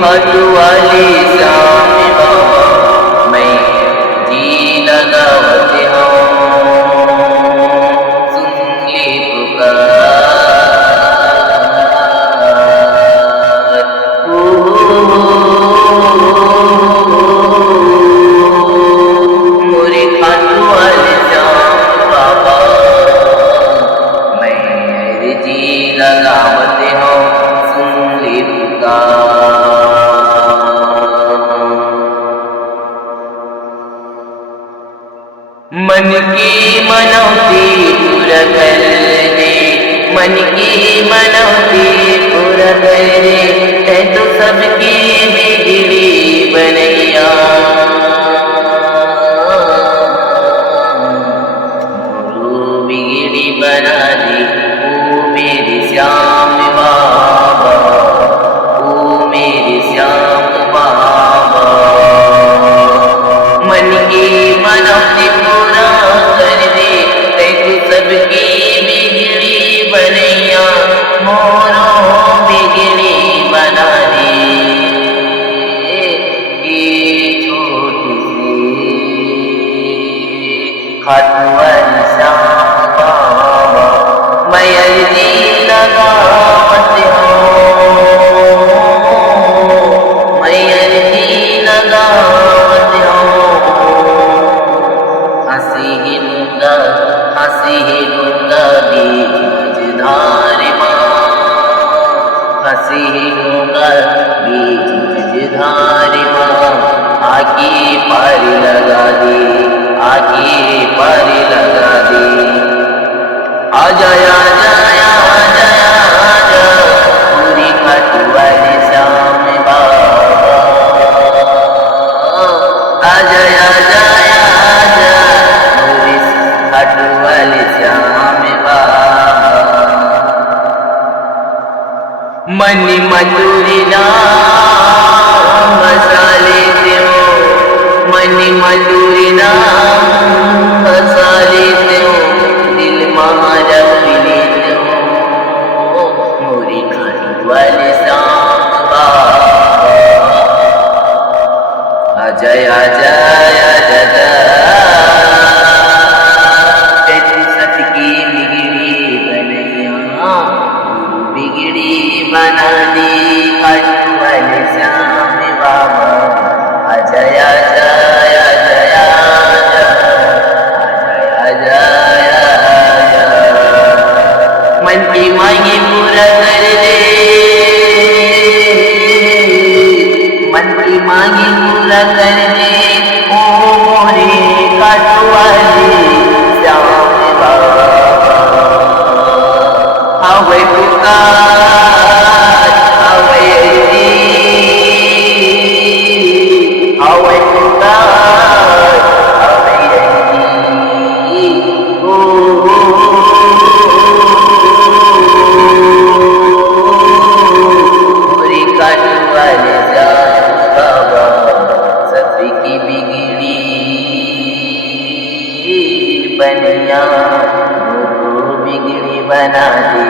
खाटू वाली श्याम बाबा मैं जी लगावते हूँ, सुन ले पुकार। मोरे खाटू वाली श्याम बाबा मैं जी लगावते हूँ, सुन ले पुकार। मन की मनौती पूरा कर दे, मन की मनौती पूरा कर दे, है तो सबकी बिगड़ी बनैया। मोरू बिगड़ी बना दी ओ मेरे श्याम बाबा, ओ मेरे श्याम बाबा। मन की मनौती पूरा कर दे, है तू सबकी बिगड़ी बनैया। मोरो बिगड़ी बना दे ये छोटी सी खाटू वाली श्याम बाबा मैं अर्जी लगावते हूँ, मैं अर्जी लगावते हूँ। हंसी लूंगा बीच मझधार माँ, हंसी लूंगा बीच मझधार माँ। आगे पार लगा दे, आगे पार लगा दे। आजा आजा आजा आजा पूरी खाटू वाली श्याम बाबा, आजा आजा आजा पूरी खाटू वाली श्याम बाबा। मनी मधुरी नाम मसाले देओ, मनी मधुरी नाम मसाले देओ, दिल महारा मिले दो मोरी खाटू वाली श्याम बाबा। आजा आजा आजा तेरी सबकी बिगड़ी बनैया, बिगड़ी बना दी खाटू वाली श्याम बाबा। आजा आजा आजा आजा आजा आजा मन की मांगे पूरा कर दे, मन की मांगे पूरा कर दे ओ मोरे खाटू वाली श्याम बाबा। आवे पुकार आवे जी, आवे पुकार आवे जी। मोरे खाटू वाले श्याम बाबा सबकी बिगड़ी बनैया, मोरू बिगड़ी बना दी